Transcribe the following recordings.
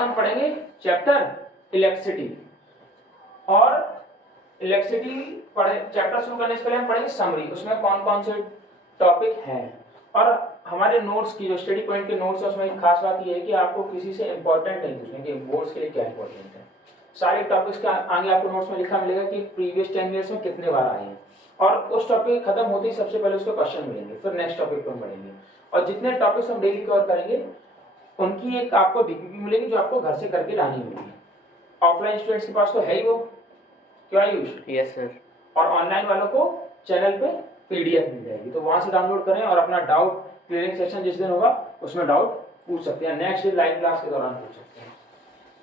हम पढ़ेंगे chapter electricity और इलेक्ट्रिसिटी पढ़े चैप्टर शुरू करने से पहले हम पढ़ेंगे समरी, उसमें कौन कौन से टॉपिक हैं और हमारे नोट्स की जो स्टडी पॉइंट के नोट्स है उसमें एक खास बात यह है कि आपको किसी से इंपॉर्टेंट नहीं पूछना कि बोर्ड्स के लिए क्या इंपॉर्टेंट है। सारे टॉपिक्स के आगे आपको नोट्स में लिखा मिलेगा कि प्रीवियस 10 ईयर्स में कितने बार आए हैं और उस टॉपिक खत्म होते ही सबसे पहले उसके क्वेश्चन मिलेंगे, फिर नेक्स्ट टॉपिक पर हम बढ़ेंगे और जितने टॉपिक्स हम डेली कवर करेंगे उनकी एक आपको डीपीपी मिलेगी जो आपको घर से करके लानी होगी। ऑफलाइन स्टूडेंट्स के पास तो है ही वो, क्यों आयुष? Yes sir. और ऑनलाइन वालों को चैनल पे पीडीएफ मिल जाएगी, तो वहां से डाउनलोड करें और अपना डाउट क्लियरिंग सेशन जिस दिन होगा उसमें डाउट पूछ सकते हैं, नेक्स्ट डे लाइव क्लास के दौरान पूछ सकते हैं।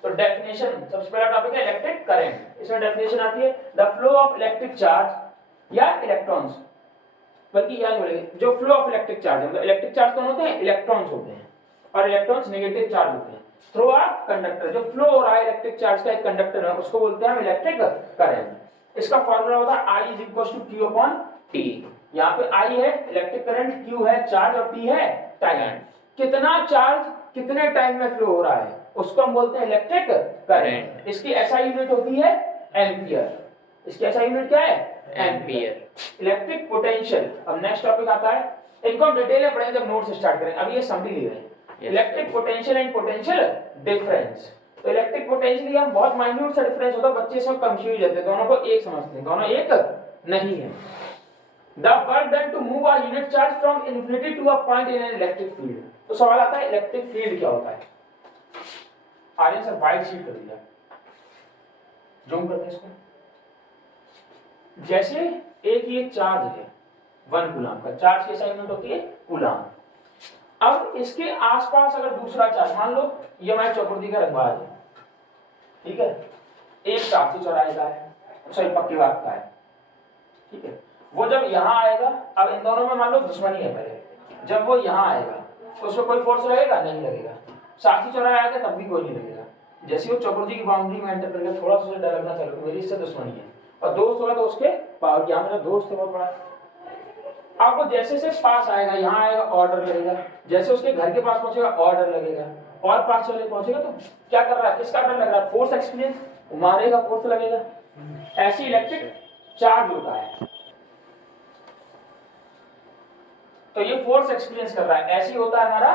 तो डेफिनेशन, सबसे पहला टॉपिक है इलेक्ट्रिक करंट। इसमें डेफिनेशन आती है the flow of electric charge या इलेक्ट्रॉन्स, बल्कि याद बोलेंगे जो फ्लो ऑफ इलेक्ट्रिक चार्ज है, मतलब इलेक्ट्रिक चार्ज कौन होते हैं? इलेक्ट्रॉन्स होते हैं और इलेक्ट्रॉन्स नेगेटिव चार्ज होते हैं थ्रू अ कंडक्टर। जो फ्लो हो रहा है इलेक्ट्रिक चार्ज का एक कंडक्टर है उसको बोलते हैं हम इलेक्ट्रिक करंट। इसका फार्मूला होता है I = Q/T। यहाँ पे I है इलेक्ट्रिक करंट, Q है चार्ज और T है टाइम। कितना चार्ज कितने टाइम में फ्लो हो रहा है उसको हम बोलते हैं इलेक्ट्रिक करंट। इसकी SI यूनिट होती है एम्पियर। इसकी SI यूनिट क्या है? एम्पियर। इलेक्ट्रिक पोटेंशियल, अब नेक्स्ट टॉपिक आता है, इनको हम डिटेल में पढ़ेंगे जब नोट्स स्टार्ट करेंगे, अभी ये समरी ले रहे हैं। Electric potential and potential difference. तो इलेक्ट्रिक पोटेंशियल हम बहुत माइन्यूट सा डिफरेंस होता है, बच्चे इसमें कंफ्यूज होते हैं, दोनों को एक समझते हैं, दोनों एक नहीं है। The work done to move a unit charge from infinity to a point in an electric field। तो सवाल आता है इलेक्ट्रिक फील्ड क्या होता है? आर्यन सर व्हाइट शीट कर दिया, जूम करते हैं इसको। जैसे एक ये चार्ज है 1 कूलम का, चार्ज की SI यूनिट होती है कूलम। अब इसके आसपास अगर दूसरा चार्ज, मान लो ये हमारे चौकुर्दी का रंगबाज है, ठीक है, एक चार्ज चौराहे का है, सॉरी पक्की बात का है, ठीक है, वो जब यहाँ आएगा, अब इन दोनों में मान लो दुश्मनी है पहले, जब वो यहाँ आएगा तो उसमें कोई फोर्स लगेगा? नहीं लगेगा। साथी चौराहे आएगा तब भी कोई नहीं लगेगा। जैसे वो चौकुर्दी की बाउंड्री में एंटर करके थोड़ा सा डर लगना चालू, मेरी इससे दुश्मनी है, और दोस्त होगा तो उसके पावर, यहाँ मेरा दोस्त है बहुत बड़ा, अब वो जैसे से पास आएगा, यहाँ आएगा और डर लगेगा, जैसे उसके घर के पास पहुंचेगा और डर लगेगा, और पास चले पहुंचेगा तो क्या कर रहा है, किसका डर लग रहा है? फोर्स एक्सपीरियंस, मारेगा फोर्स लगेगा। ऐसी इलेक्ट्रिक चार्ज होता है, तो ये फोर्स एक्सपीरियंस कर रहा है, ऐसी होता है हमारा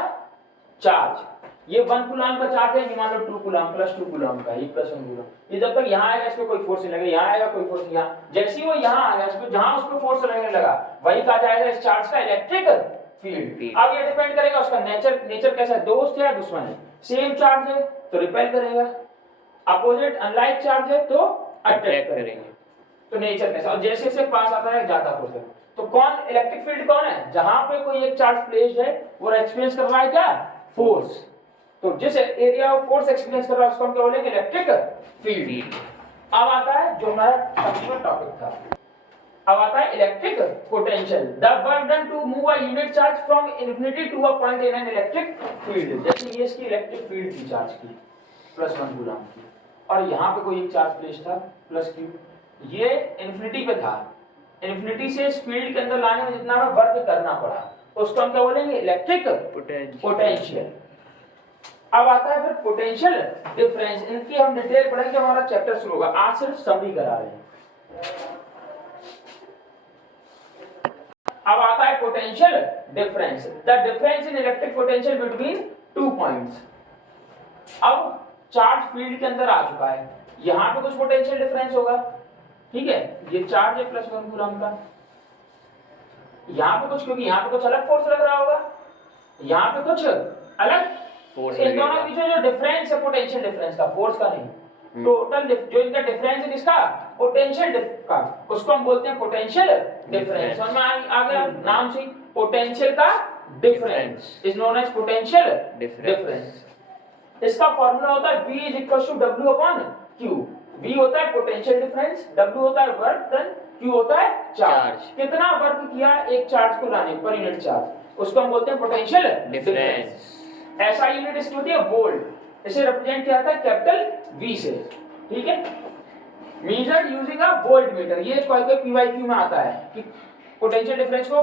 चार्ज। ये 1 कूलम का चार्ज है, ये मान लो 2 कूलम प्लस 2 कूलम का, ये प्लस 1 कूलम। ये जब तक यहाँ आएगा इसको कोई फोर्स नहीं लगेगा, यहाँ आएगा कोई फोर्स नहीं, यहाँ जैसे ही वो यहाँ आएगा इसको जहाँ उसको फोर्स लगने लगा वही कहा जाएगा इस चार्ज का इलेक्ट्रिक फील्ड। अब ये डिपेंड करेगा उसका नेचर कैसा है, दोस्त है या दुश्मन है। सेम चार्ज है तो रिपेल करेगा, अपोजिट अनलाइक चार्ज है तो अट्रैक्ट करेंगे। तो नेचर कैसा, और जैसे जैसे पास आता है ज्यादा फोर्स है। तो कौन इलेक्ट्रिक फील्ड कौन है? जहां पे कोई एक चार्ज प्लेस्ड है वो एक्सपीरियंस कर रहा है क्या? फोर्स। तो जिस एरिया ऑफ फोर्स एक्सपीरियंस कर रहा है उसको हम क्या बोलेंगे? Electric field. अब आता है जो हमारा सबसे टॉपिक था, अब आता है electric potential. The work done to move a unit charge from infinity to a point in an electric field. जैसे ये इसकी इलेक्ट्रिक फील्ड की चार्ज की प्लस 1 कूलम की, और यहाँ पे कोई एक चार्ज प्लेस था प्लस q, ये इन्फिनिटी पे था, इन्फिनिटी से इस फील्ड के अंदर लाने में जितना हमें वर्क करना पड़ा उसको हम क्या बोलेंगे? Electric potential. अब आता है फिर पोटेंशियल डिफरेंस, इनकी हम डिटेल पढ़ेंगे, हमारा चैप्टर शुरू होगा। आज सिर्फ समरी करा रहे हैं। अब आता है potential difference, the difference in electric potential between 2 points. अब चार्ज फील्ड के अंदर आ चुका है, यहाँ पे कुछ पोटेंशियल डिफरेंस होगा, ठीक है, ये चार्ज है प्लस 1 कूलम का, यहाँ पे कुछ, क्योंकि यहाँ पे कुछ अलग फोर्स लग रहा होगा, यहाँ पे कुछ अलग फोर्स। इन दोनों के बीच में जो डिफरेंस है पोटेंशियल डिफरेंस का, फोर्स का नहीं, टोटल जो इनका डिफरेंस है किसका? पोटेंशियल का, उसको हम बोलते हैं पोटेंशियल डिफरेंस। समझ में आ गया? नाम से पोटेंशियल का difference is known as potential difference. इसका फार्मूला होता है V = W/Q। V होता है पोटेंशियल डिफरेंस, W होता है वर्क डन, Q होता है चार्ज। कितना वर्क किया एक चार्ज को लाने पर यूनिट चार्ज, उसको हम बोलते हैं पोटेंशियल डिफरेंस। ऐसा यूनिट इसकी होती है वोल्ट, इसे रिप्रेजेंट किया जाता है कैपिटल V से, ठीक है, measured using a volt meter. ये कोई PYQ में आता है कि पोटेंशियल डिफरेंस को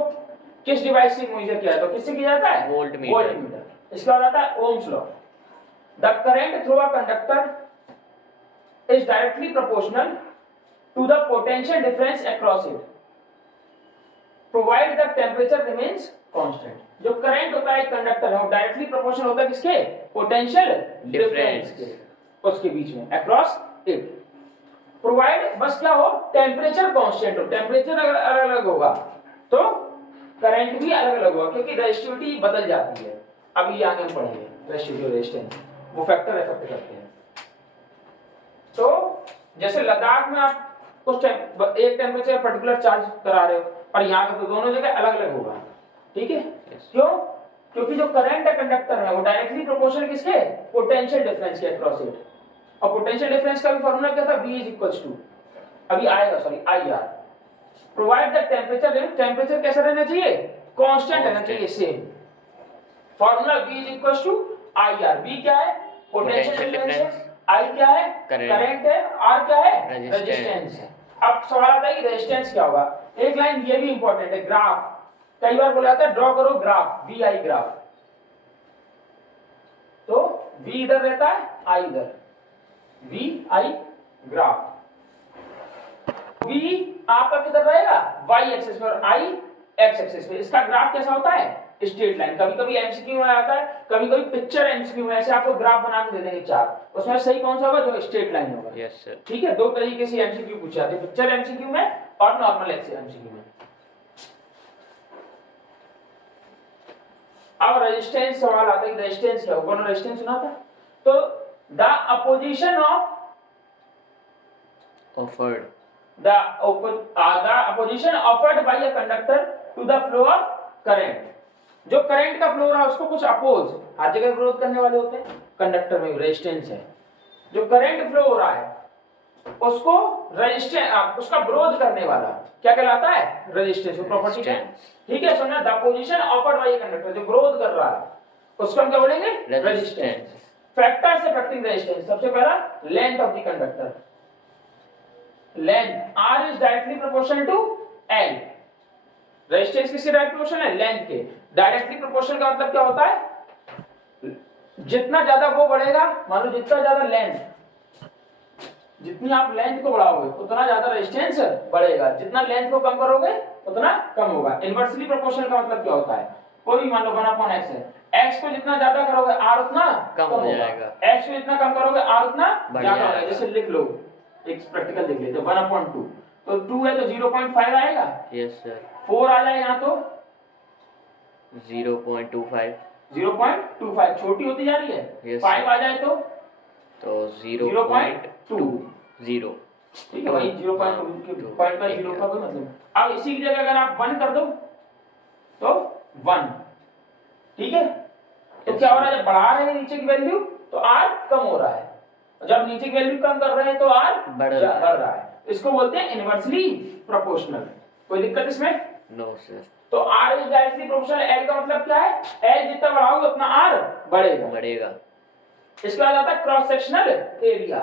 किस डिवाइस से मेजर किया जाता है, किससे किया जाता है? Voltmeter. इसके बाद आता है Ohm's law. The current through a conductor is directly proportional to the potential difference across it provide the temperature remains constant. जो करंट होता है कंडक्टर है वो डायरेक्टली प्रोपोर्शनल होता है किसके, पोटेंशियल डिफरेंस के, उसके बीच में अक्रॉस इट। प्रोवाइड बस क्या हो, टेम्परेचर कांस्टेंट हो। टेम्परेचर अगर अलग अलग होगा तो करंट भी अलग अलग होगा, क्योंकि रेजिस्टिविटी बदल जाती है। अभी आगे हम पढ़ेंगे रेजिस्टिविटी और रेजिस्टेंस, वो फैक्टर इफेक्ट करते हैं। तो जैसे लद्दाख में आप कुछ एक टेम्परेचर पर्टिकुलर चार्ज करा रहे हो, और यहाँ पे तो दोनों जगह अलग अलग होगा, ठीक है। क्यों, क्योंकि जो करंट है कंडक्टर है वो डायरेक्टली प्रोपोर्शनल किसके, पोटेंशियल डिफरेंस के अक्रॉस इट। और पोटेंशियल डिफरेंस का भी फार्मूला क्या था, V इज इक्वल्स टू, अभी आएगा sorry IR। Provide the temperature, temperature कैसा रहना चाहिए, कांस्टेंट रहना चाहिए, same. Formula V is equals to IR। V क्या है, पोटेंशियल डिफरेंस है, I क्या है, करंट है, R क्या है, रेजिस्टेंस है। अब सवाल आता है कि रेजिस्टेंस क्या होगा। एक लाइन ये भी इंपॉर्टेंट है, ग्राफ। कई बार बोला जाता है ड्रॉ करो ग्राफ, VI ग्राफ। तो V इधर रहता है, I इधर, VI ग्राफ। V आपका किधर रहेगा, Y एक्सिस पे, और I X एक्सिस पे। इसका ग्राफ कैसा होता है, स्ट्रेट लाइन। कभी कभी एमसीक्यू में आता है, कभी कभी पिक्चर एमसीक्यू में ऐसे आपको ग्राफ बना के दे देंगे चार, उसमें सही कौन सा होगा, जो स्ट्रेट लाइन होगा। Yes sir. ठीक है, दो तरीके से एमसीक्यू पूछे जाते हैं, पिक्चर एमसीक्यू में और नॉर्मल एमसीक्यू में। अब रेजिस्टेंस सवाल आता है कि रेजिस्टेंस क्या होगा, रेजिस्टेंस सुना था। तो the opposition of offered the opposition offered by a conductor to the flow of current। जो करंट का फ्लो रहा है उसको कुछ अपोज, हर जगह विरोध करने वाले होते हैं, कंडक्टर में रेजिस्टेंस है। जो करंट फ्लो हो रहा है उसको रेजिस्टेंस, उसका विरोध करने वाला क्या कहलाता है, रेजिस्टेंस। वो प्रॉपर्टी क्या है, ठीक है, सुनना। The position offered by a conductor, जो विरोध कर रहा है उसको हम क्या बोलेंगे, रेजिस्टेंस। फैक्टर्स अफेक्टिंग रेजिस्टेंस, सबसे पहला length of the conductor. Length R is directly proportional to L। Resistance किसके डायरेक्ट प्रोपोर्शनल है, लेंथ के। डायरेक्टली प्रोपोर्शनल का मतलब क्या होता है, जितना ज्यादा वो बढ़ेगा, मान लो जितना ज्यादा लेंथ, जितनी आप लेंथ को बढ़ाओगे उतना ज्यादा रेजिस्टेंस बढ़ेगा, जितना लेंथ को कम करोगे उतना कम होगा। इनवर्सली प्रोपोर्शनल का मतलब क्या होता है, कोई मान लो 1/x है, x को जितना ज्यादा करोगे R उतना कम हो जाएगा, x को जितना कम करोगे R उतना ज्यादा होगा। जैसे लिख लो, एक प्रैक्टिकल देख लेते हैं, 1/2, तो 2 है तो 0.5 आएगा। Yes sir. 4 आ जाए यहाँ तो 0.25, 0.25 छोटी होती जा रही है। Yes, 5 आ जाए तो 0.2, 0। ठीक है भाई, 0.2 पॉइंट का 0 का कोई मतलब। अब इसी की जगह अगर आप 1 कर दो तो 1, ठीक है। तो क्या हो रहा है, जब बढ़ा रहे हैं नीचे की वैल्यू तो R कम हो रहा है, जब नीचे की वैल्यू कम कर रहे हैं तो R बढ़ रहा है। इसको बोलते हैं इनवर्सली प्रोपोर्शनल। कोई दिक्कत इसमें? No sir. तो R is directly proportional, L का मतलब क्या है, L जितना बढ़ाओगे उतना R बढ़ेगा। इसके बाद आता है cross sectional area.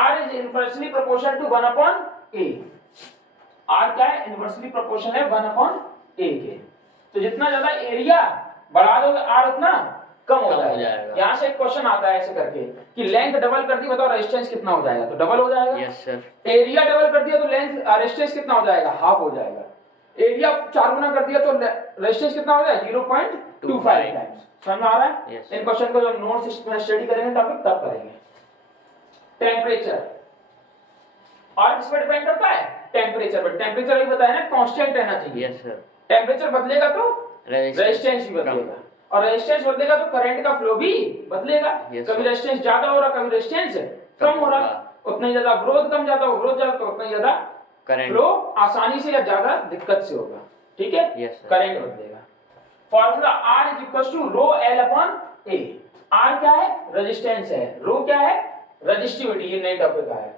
R is inversely proportional to 1/a। R क्या है, इनवर्सली प्रोपोर्शनल है 1/a के। तो जितना ज्यादा एरिया बढ़ा दोगे R उतना कम हो जाएगा। यहाँ से एक क्वेश्चन आता है ऐसे करके कि लेंथ डबल कर दी, बताओ रेजिस्टेंस कितना हो जाएगा, तो डबल हो जाएगा। Yes sir. एरिया डबल कर दिया तो लेंथ रेजिस्टेंस कितना हो जाएगा, हाफ हो जाएगा। एरिया 4 गुना कर दिया तो रेजिस्टेंस कितना हो जाएगा, 0.25 टाइम्स। समझ में आ रहा है? yes, इन क्वेश्चन को जब नोट्स में स्टडी करेंगे टॉपिक तब करेंगे। टेम्परेचर और किस पर डिपेंड करता है, टेम्परेचर पर। टेम्परेचर भी बताया ना कांस्टेंट रहना चाहिए। Yes sir. टेम्परेचर बदलेगा तो रेजिस्टेंस भी बदलेगा, और रेजिस्टेंस बदलेगा तो करंट का फ्लो भी बदलेगा। कभी रेजिस्टेंस ज्यादा हो रहा, कभी रेजिस्टेंस कम हो रहा, उतना ही ज्यादा विरोध कम जाता, विरोध ज्यादा तो उतना ही ज्यादा फ्लो आसानी से या ज्यादा दिक्कत से होगा। ठीक है, करंट बदलेगा। Formula R is equal to rho L upon A। R क्या है, रेजिस्टेंस है, रो क्या है, रेजिस्टिविटी, ये नई टॉपिक का है,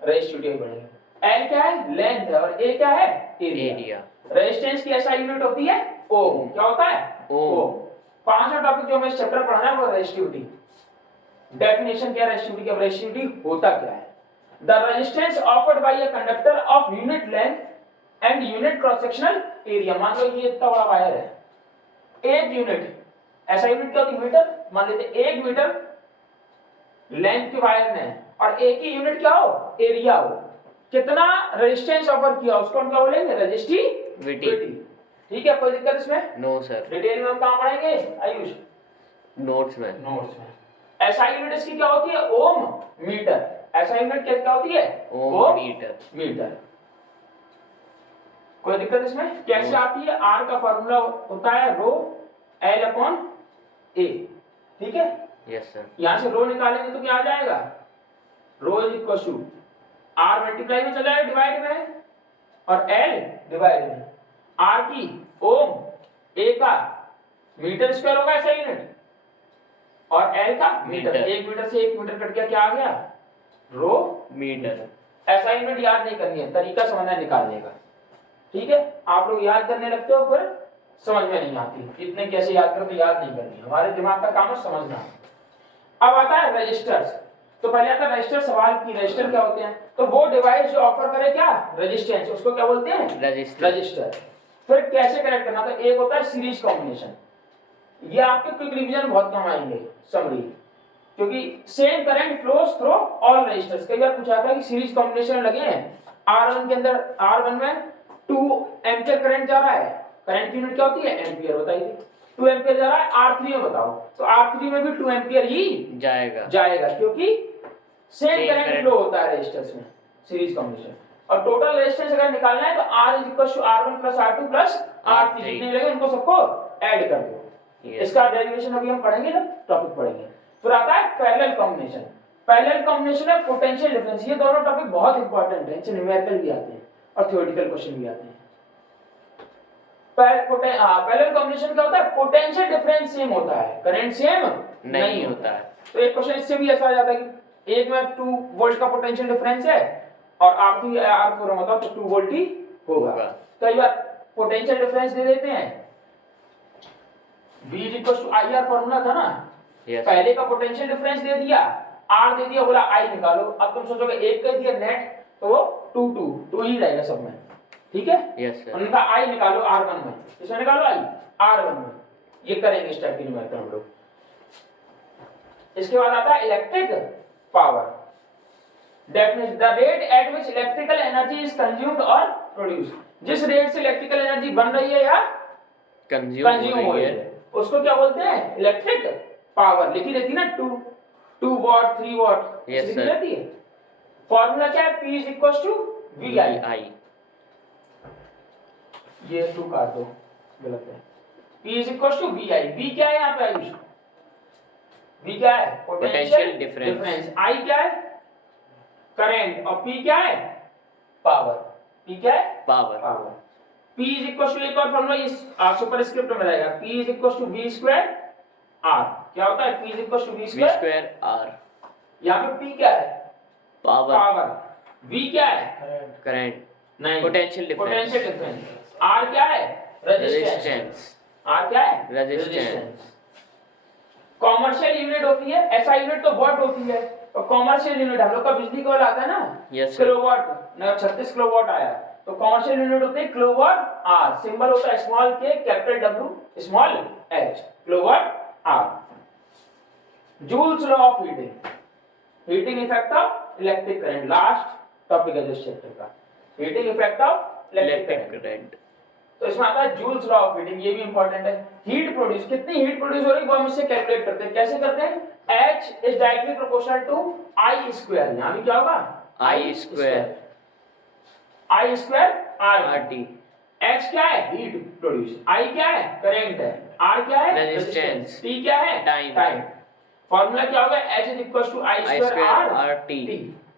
रेजिस्टिविटी बढ़ेगी। L क्या है, लेंथ है, और A क्या है, एरिया। रेजिस्टेंस की ऐसा यूनिट होती है ओम। क्या होता है, ओम। पांचवा टॉपिक जो हमें इस चैप्टर पढ़ना है वो रेजिस्टिविटी। डेफिनेशन क्या है रेजिस्टिविटी का, रेजिस्टिविटी होता क्या है। The resistance offered by a conductor of unit length and unit cross sectional area. मान लो ये इतना बड़ा वायर है, एक यूनिट, ऐसा यूनिट क्या होती है, मीटर, मान लेते 1 मीटर लेंथ के वायर ने और ए की यूनिट क्या हो, एरिया हो, कितना रेजिस्टेंस ऑफर किया उसको हम क्या बोलेंगे, रेजिस्टिविटी। ठीक है, कोई दिक्कत इसमें? No sir. डिटेल में हम कहां पढ़ेंगे आयुष? नोट्स में। नोट्स में। एसआई यूनिट इसकी क्या होती है, ओम मीटर। एसआई यूनिट क्या होती है, ओम मीटर। कोई दिक्कत इसमें? कैसे आती है? आर का फार्मूला होता है रो एल अपॉन ए। ठीक है, यस सर। यहां से रो निकालेंगे तो क्या आ जाएगा, rho is equal to R multiply में चला जाएगा डिवाइड में, और एल डिवाइड में। आर की ओम, ए का मीटर स्क्वायर होगा ऐसा यूनिट, और एल का मीटर। 1 मीटर से 1 मीटर कट गया, क्या आ गया, रो मीटर। ऐसा यूनिट याद नहीं करनी है, तरीका समझना है निकालने का। ठीक है, आप लोग याद करने लगते हो फिर समझ में नहीं आती, इतने कैसे याद करो तो याद नहीं करनी, हमारे दिमाग का काम है समझना। अब आता है रजिस्टर्स। तो पहले आता है रजिस्टर, सवाल की रजिस्टर क्या होते हैं, तो वो डिवाइस जो ऑफर करे क्या, रेजिस्टेंस, उसको क्या बोलते हैं, रजिस्टर। फिर कैसे कनेक्ट करना, तो एक होता है सीरीज कॉम्बिनेशन, ये आपके क्विक रिवीजन बहुत कम आएंगे समरी, क्योंकि same current flows through all resistors. कई बार पूछा था कि सीरीज कॉम्बिनेशन लगे हैं, R1 के अंदर, R1 में 2 एम्पियर करंट जा रहा है, करंट की यूनिट क्या होती है, एम्पियर बताई थी, 2 एम्पियर जा रहा है R3 में, बताओ तो R3 में भी 2 एम्पियर ही जाएगा क्योंकि सेम करंट फ्लो होता है रेजिस्टर्स में, सीरीज कॉम्बिनेशन। और टोटल रेजिस्टेंस अगर निकालना है तो R is equal to R1 plus R2 plus R3, जितने लगे उनको सबको ऐड कर दो। इसका डेरिवेशन अभी हम पढ़ेंगे जब टॉपिक पढ़ेंगे। फिर आता है पैरेलल कॉम्बिनेशन। पैरेलल कॉम्बिनेशन है पोटेंशियल डिफरेंस, ये दोनों टॉपिक बहुत इंपॉर्टेंट है, इनसे न्यूमेरिकल भी आते हैं और थ्योरेटिकल क्वेश्चन भी आते हैं। पैरेलल कॉम्बिनेशन क्या होता है, पोटेंशियल डिफरेंस सेम होता है, करंट सेम नहीं होता है। तो एक क्वेश्चन इससे भी ऐसा आ जाता है कि एक में 2 वोल्ट का पोटेंशियल डिफरेंस है और R3 R4 होता तो 2 वोल्ट ही होगा। कई बार पोटेंशियल डिफरेंस दे देते हैं, V IR फॉर्मूला था ना, पहले का पोटेंशियल डिफरेंस दे दिया, R दे दिया, बोला I निकालो। अब तुम सोचोगे एक कर दिया नेट तो वो 2 ही रहेगा सब में, ठीक है। Yes sir. उनका I निकालो R1 में, इसमें निकालो I R1 में, ये करेंगे इस टाइप की न्यूमेरिकल हम लोग। इसके बाद आता है electric power definition, the rate at which electrical energy is consumed और प्रोड्यूस्ड, जिस रेट से इलेक्ट्रिकल एनर्जी बन रही है या कंज्यूम हो रही है उसको क्या बोलते हैं, इलेक्ट्रिक पावर। लिखी रहती ना 2 वाट 3 वाट, लिखी रहती है। फॉर्मूला क्या है, P is equal to VI। ये 2 काट दो, गलत है। P is equal to VI। V क्या है यहाँ पे आयुष, V क्या है, पोटेंशियल डिफरेंस, I क्या है, करंट, और P क्या है, पावर। P क्या है, power. P is equal to, एक और फॉर्मूला इस सुपरस्क्रिप्ट में रहेगा, P is equal to V square R। क्या होता है, P is equal to V square R। यहाँ पे P क्या है, पावर, V क्या है, करंट, नहीं, पोटेंशियल डिफरेंस, R क्या है, रेजिस्टेंस, R क्या है, रेजिस्टेंस। कॉमर्शियल यूनिट होती है, ऐसा यूनिट तो वाट होती है, और कॉमर्शियल यूनिट हम लोग का बिजली का वाला आता है ना, किलोवाट, 36 किलोवाट आया, तो कॉमर्शियल यूनिट होते हैं किलोवाट आवर, सिंबल होता है small k capital W small h, kilowatt hour. Joules law of heating effect of electric current, last topic है इस चैप्टर का, heating effect of electric current. तो इसमें आता है जूल्स लॉ ऑफ हीटिंग, ये भी इंपॉर्टेंट है। हीट प्रोड्यूस, कितनी हीट प्रोड्यूस हो रही है वो हम इससे कैलकुलेट करते हैं। कैसे करते हैं, H is directly proportional to I square, यहां भी क्या होगा, I स्क्वायर RT। H क्या है, हीट प्रोड्यूस, I क्या है, करंट है, R क्या है, रेजिस्टेंस, T क्या है, टाइम। फार्मूला क्या होगा, H is equal to I square RT।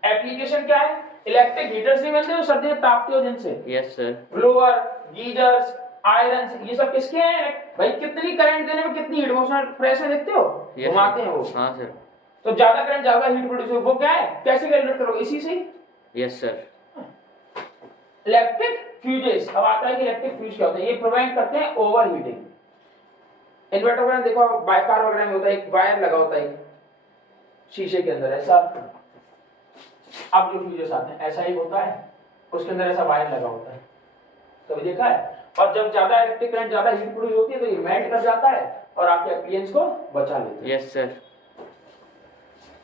Application क्या है, इलेक्ट्रिक हीटर्स नहीं बनते जो सर्दी में तापते हो जिनसे, yes sir, blower, geysers, iron, ये सब किसके हैं भाई, कितनी करंट देने में कितनी हीट, उसमें प्रेशर देखते हो, घुमाते हैं वो, हां सर, तो ज्यादा करंट ज्यादा हीट प्रोड्यूस हो, वो क्या है, कैसे कैलकुलेट करोगे, इसी से, यस सर। इलेक्ट्रिक फ्यूजेस, अब आता है कि इलेक्ट्रिक फ्यूज क्या होता है, ये प्रिवेंट करते हैं ओवर हीटिंग। इन्वर्टर वगैरह देखो, बाइकार वगैरह में होता है, एक वायर लगा होता है शीशे के अंदर ऐसा, अब जो फ्यूजेस आते हैं ऐसा ही होता है, उसके अंदर ऐसा वायर लगा होता है, कभी देखा है। और जब ज्यादा इलेक्ट्रिक करंट ज्यादा हीट प्रोड्यूस होती है तो ये मेल्ट कर जाता है और आपके एप्लायंस को बचा लेता है, यस सर।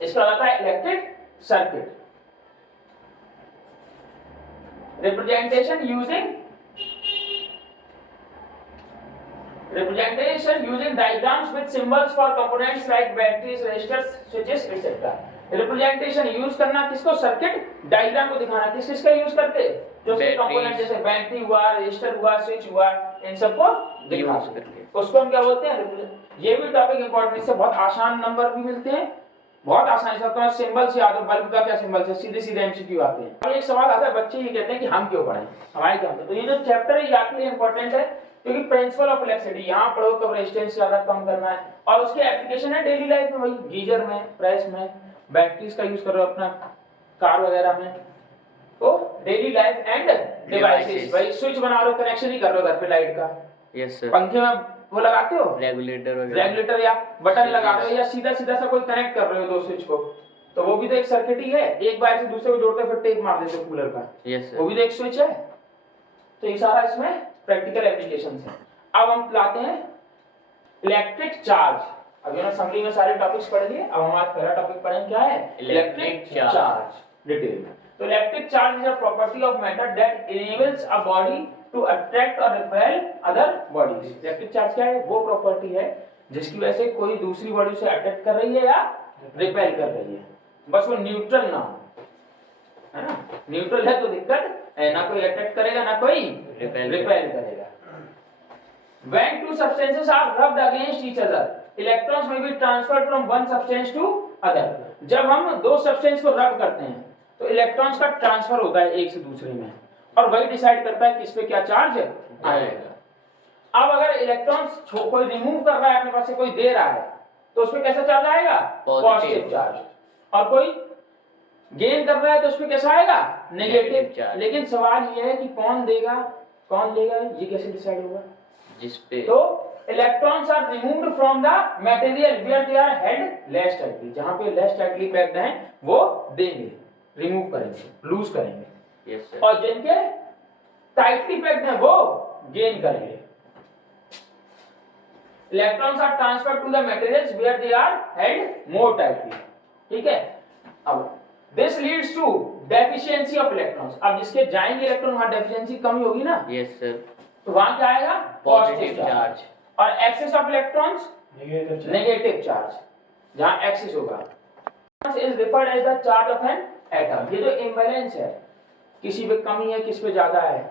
इसका आता है electric circuit. Representation using diagrams with symbols for components like batteries, resistors, switches etcetera. Representation use करना किसको? सर्किट डायग्राम को दिखाना। किस किस का यूज करते? जो उसके कंपोनेंट जैसे बैटरी हुआ, रेजिस्टर हुआ, स्विच हुआ, इन सबको दिखाना करके उसको हम क्या बोलते हैं? ये भी टॉपिक इंपॉर्टेंट, इससे बहुत आसान नंबर भी मिलते हैं, बहुत आसानी से। तो सिंबल्स याद हो, बल्ब का क्या सिंबल है, सीधे सीधे एमसीक्यू आते हैं। अब एक सवाल आता है, बच्चे ये कहते हैं कि हम क्यों पढ़ें, हमारे क्या होता है? तो ये जो चैप्टर है ये आपके लिए इंपॉर्टेंट है, क्योंकि प्रिंसिपल ऑफ इलेक्ट्रिसिटी यहाँ पढ़ो कब रेजिस्टेंस ज्यादा कम करना है, और उसके एप्लीकेशन है डेली लाइफ में, वही गीजर में, प्रेस में, बैटरीज का यूज करो अपना कार वगैरह में, तो डेली लाइफ एंड डिवाइसेस। भाई स्विच बना रहे हो, कनेक्शन ही कर रहे हो घर पे लाइट का, यस सर, पंखे में वो लगाते हो रेगुलेटर या बटन लगा रहे हो, या सीधा सीधा सा कोई कनेक्ट कर रहे हो दो स्विच को, तो वो भी तो एक सर्किट ही है। एक वायर से दूसरे को जोड़ते फिर टेप मार देते हो कूलर का, यस वो भी तो एक स्विच है। तो ये सारा इसमें प्रैक्टिकल एप्लीकेशंस है। अब हम लाते हैं इलेक्ट्रिक चार्ज। अब ये ना समरी में सारे टॉपिक्स पढ़ लिए, अब हम आज पहला टॉपिक पढ़ेंगे, क्या है? Electric charge detail. तो electric charge is a property of matter that enables a body to attract और repel other bodies. Electric charge क्या है? वो प्रॉपर्टी है जिसकी वजह से कोई दूसरी बॉडी से अट्रैक्ट कर रही है या रिपेल कर रही है, बस वो न्यूट्रल ना हो, है ना? न्यूट्रल है तो दिक्कत है, ना कोई अट्रैक्ट करेगा ना कोई रिपेल करेगा। When two substances are rubbed against each other, electrons may be transferred from one substance to other. जब हम दो सब्सटेंस को रब करते हैं तो इलेक्ट्रॉन्स का ट्रांसफर होता है एक से दूसरे में, और वही डिसाइड करता है किस पे क्या चार्ज आएगा। अब अगर इलेक्ट्रॉन्स कोई रिमूव कर रहा है अपने पास से, कोई दे रहा है, तो उसपे कैसा चार्ज आएगा? Positive charge. और कोई गेन कर रहा है तो उसपे कैसा आएगा? Negative charge. लेकिन सवाल ये है कि कौन देगा कौन लेगा, ये कैसे डिसाइड होगा? जिसपे तो electrons are removed from the material where they are held less tightly, जहां पे लेस टाइटली पैक्ड हैं वो देंगे, रिमूव करेंगे, लूज करेंगे। Yes sir. और जिनके टाइटली पैक्ड हैं वो गेन करेंगे। Electrons are transferred to the materials where they are held more tightly, ठीक है? अब this leads to deficiency of electrons. अब जिसके जाएंगे इलेक्ट्रॉन वहां डेफिशिएंसी कमी होगी ना? Yes sir. तो वहां क्या आएगा? Positive charge. और excess of electrons negative charge, जहां एक्सेस होगा is referred as the charge of an atom. ये जो इम्बैलेंस है, किसी पे कमी है किस पे ज्यादा है,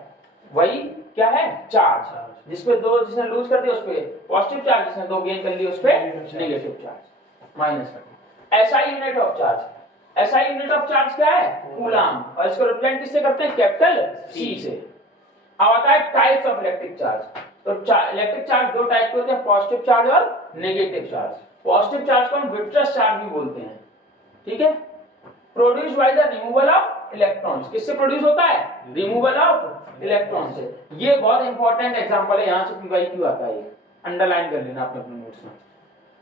वही क्या है? चार्ज। जिसपे दो, जिसने लूज कर दिया उस पे पॉजिटिव चार्ज, जिसने दो गेन कर लिया उस पे नेगेटिव चार्ज, माइनस कर दिया। SI unit of charge, SI unit of charge क्या है? कूलम। और इसको रिप्रेजेंट किससे करते हैं? कैपिटल सी से। अब आता है टाइप्स ऑफ इलेक्ट्रिक चार्ज। तो इलेक्ट्रिक चार्ज दो टाइप के होते हैं, पॉजिटिव चार्ज और नेगेटिव चार्ज। पॉजिटिव चार्ज को हम विट्रस चार्ज भी बोलते हैं, ठीक है? Produce by the removal of electrons. किससे प्रोड्यूस होता है? रिमूवल ऑफ इलेक्ट्रॉन से। ये बहुत इंपॉर्टेंट एग्जांपल है, यहां से पीवाईक्यू आता है, ये अंडरलाइन कर लेना अपने नोट्स में।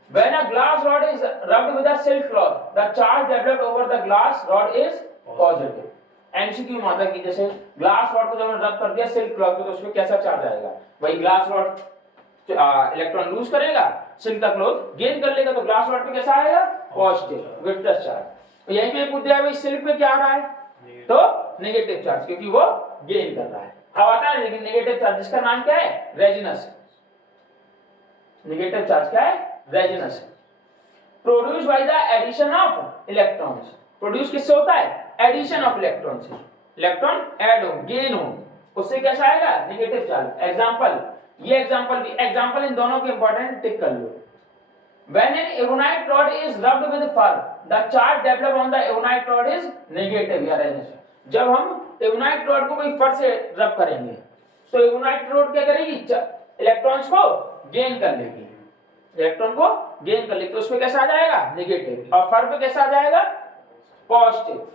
When a glass rod is rubbed with a silk cloth, the charge developed over the glass rod is positive. MCQ माता की, जैसे ग्लास रॉड को जब हमने रब कर दिया सिल्क क्लॉथ पे, तो उसमें कैसा चार्ज आएगा? वही ग्लास रॉड इलेक्ट्रॉन लूज करेगा, सिल्क का क्लॉथ गेन कर लेगा, तो ग्लास रॉड पे कैसा आएगा? Positive vitreous charge. तो यहीं पे पूछ दिया भाई सिल्क पे क्या आ रहा है, तो नेगेटिव चार्ज, क्योंकि वो गेन कर रहा है। अब आता है नेगेटिव चार्ज, जिसका नाम क्या है? रेजिनस। नेगेटिव चार्ज क्या है? Resinous. Produce by the addition of electrons. Produce किससे होता है? एडिशन ऑफ इलेक्ट्रॉन से। इलेक्ट्रॉन ऐड हो, गेन हो, उससे कैसा आएगा? Negative charge. एग्जांपल, ये एग्जांपल भी, एग्जांपल इन दोनों के इंपॉर्टेंट, टिक कर लो। When an evenite rod is rubbed with fur, the charge developed on the evenite rod is negative या रेजिनस। जब हम एवनाइट रॉड को कोई फर से रब करेंगे तो एवनाइट रॉड क्या करेगी? इलेक्ट्रॉन्स को गेन कर लेगी, इलेक्ट्रॉन को गेन कर लेगी, तो उसमें कैसा आ जाएगा? नेगेटिव। और फर पे कैसा आ जाएगा? पॉजिटिव।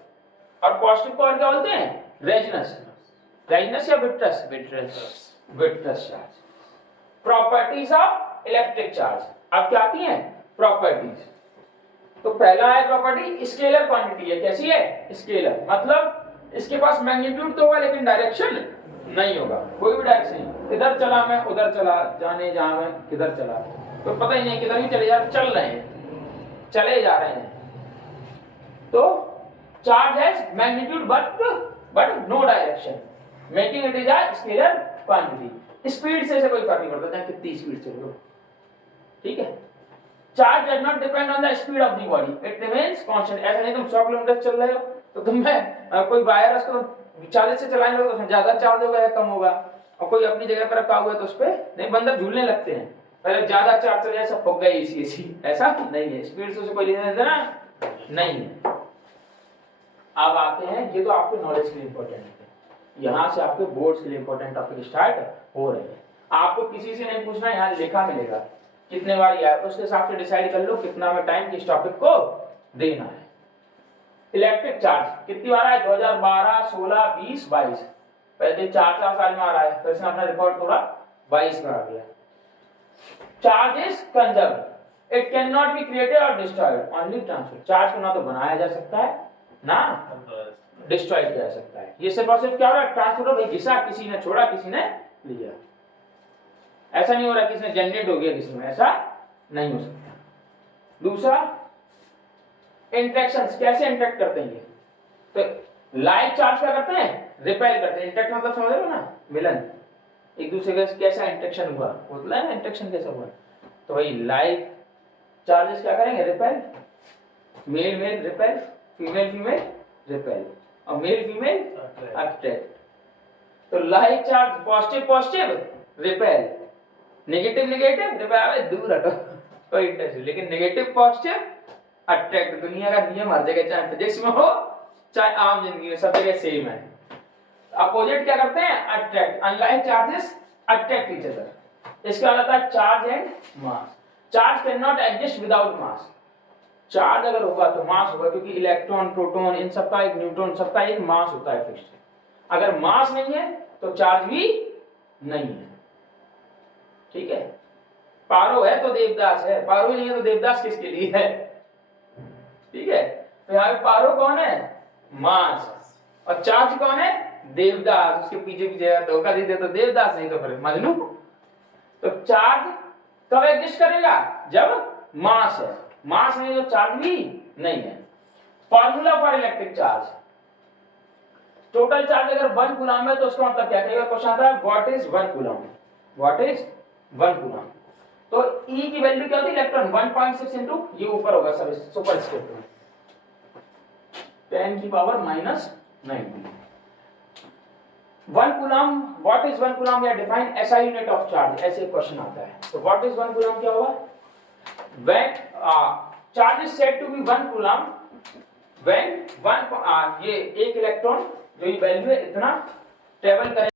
और पॉजिटिव को और क्या बोलते हैं? रेजिनस। रेजिनस या vitreous? Vitreous charge. Properties of electric charge. अब क्या आती हैं? प्रॉपर्टीज। तो पहला है प्रॉपर्टी, स्केलर क्वांटिटी है। कैसी है? स्केलर, मतलब इसके पास मैग्नीट्यूड तो होगा लेकिन डायरेक्शन नहीं होगा, कोई भी डायरेक्शन नहीं। इधर चला मैं उधर चला, जाने जहां मैं किधर चला, तो पता ही नहीं किधर ही चले जा रहे हैं, चले जा रहे हैं, तो charge has magnitude but no direction, making it is a scalar quantity. Speed से कोई फर्क नहीं पड़ता, चाहे कितनी स्पीड से हो, ठीक है। Charge does not depend on the speed of the body, it remains constant. ऐसा नहीं तुम 100 किलोमीटर चल रहे हो तो तुम्हें कोई वायरस को 40 से चलाने लगे तो उसमें ज्यादा चार्ज होगा या कम होगा, और कोई अपनी जगह पर रखा हुआ है तो उस पर नहीं, बंदर झूलने लगते हैं, पहले ज्यादा चार्ज चल जाए सब फक गए इसी ऐसा नहीं है, स्पीड से कोई लेना देना नहीं है। अब आते हैं, ये तो आपके नॉलेज के लिए इंपॉर्टेंट है, यहाँ से आपके बोर्ड्स के लिए इंपॉर्टेंट टॉपिक स्टार्ट हो रहे हैं। आपको किसी से नहीं पूछना, यहाँ लिखा मिलेगा कितने बार यार, उसके हिसाब से डिसाइड कर लो कितना में टाइम किस टॉपिक को देना है। इलेक्ट्रिक चार्ज कितनी बार आया, 2012, 16, 20, 22, पहले 4 साल में आ रहा है, फिर से अपना रिकॉर्ड थोड़ा 22 में आ गया। Charge is conserve, it can not be created और डिस्ट्रॉयड, ओनली ट्रांसफर। चार्ज को ना तो बनाया जा सकता है ना डिस्ट्रॉय किया जा सकता है, ये सिर्फ और सिर्फ क्या हो रहा है, ट्रांसफर हो, भाई घिसा किसी ने, छोड़ा किसी ने लिया, ऐसा नहीं हो रहा किसी ने जनरेट हो गया किसी में, ऐसा नहीं हो सकता। दूसरा, इंटरेक्शंस कैसे इंटरेक्ट करते हैं ये, तो लाइक चार्ज क्या करते हैं, रिपेल करते हैं। इंटरेक्ट मतलब समझ रहे हो ना, मिलन, एक दूसरे का कैसा इंटरेक्शन हुआ, बोलता है ना इंटरेक्शन कैसा हुआ, तो भाई लाइक चार्जेस क्या करेंगे, repel, male male repel, female female repel, और मेल फीमेल अट्रैक्ट। तो like charge positive positive repel, negative negative repel, दूर हटो कोई इंटरेस्ट नहीं, लेकिन नेगेटिव पॉजिटिव अट्रैक्ट, दुनिया का नियम हर जगह, चाहे फिजिक्स में हो चाहे आम जिंदगी में, सब जगह सेम है। अपोजिट क्या करते हैं, attract, unlike charges attract each other. इसके बाद आता है charge and mass. Charge can not exist without mass, charge अगर होगा तो मास होगा, क्योंकि इलेक्ट्रॉन प्रोटॉन इन सबका एक, न्यूट्रॉन सबका एक मास होता है फिक्स्ड। अगर मास नहीं है तो चार्ज भी नहीं है, ठीक है। पारो है तो देवदास है, पारो ही नहीं है तो देवदास किसके लिए है, ठीक है। तो यहाँ पे पारो कौन है, मास, और चार्ज कौन है, देवदास, उसके पीछे पीछे धोखा दे तो देवदास, नहीं तो फिर मजनू। तो चार्ज कब एग्जिस्ट करेगा, जब मास है, मास नहीं तो चार्ज भी नहीं है। Formula for electric charge, total charge अगर 1 कूलम है तो उसका मतलब क्या कहेगा, क्वेश्चन आता है what is 1 coulomb, what is 1 coulomb. तो E की वैल्यू क्या होती है, इलेक्ट्रॉन 1.6 इनटू, ये ऊपर होगा सब सुपरस्क्रिप्ट में, 10 की power -9। 1 coulomb, what is 1 coulomb, या define SI unit of charge, ऐसे क्वेश्चन आता है। तो व्हाट इज 1 कूलम क्या होगा, when charge is said to be 1 coulomb when 1 ये एक इलेक्ट्रॉन जो ये वैल्यू है इतना ट्रेवल करे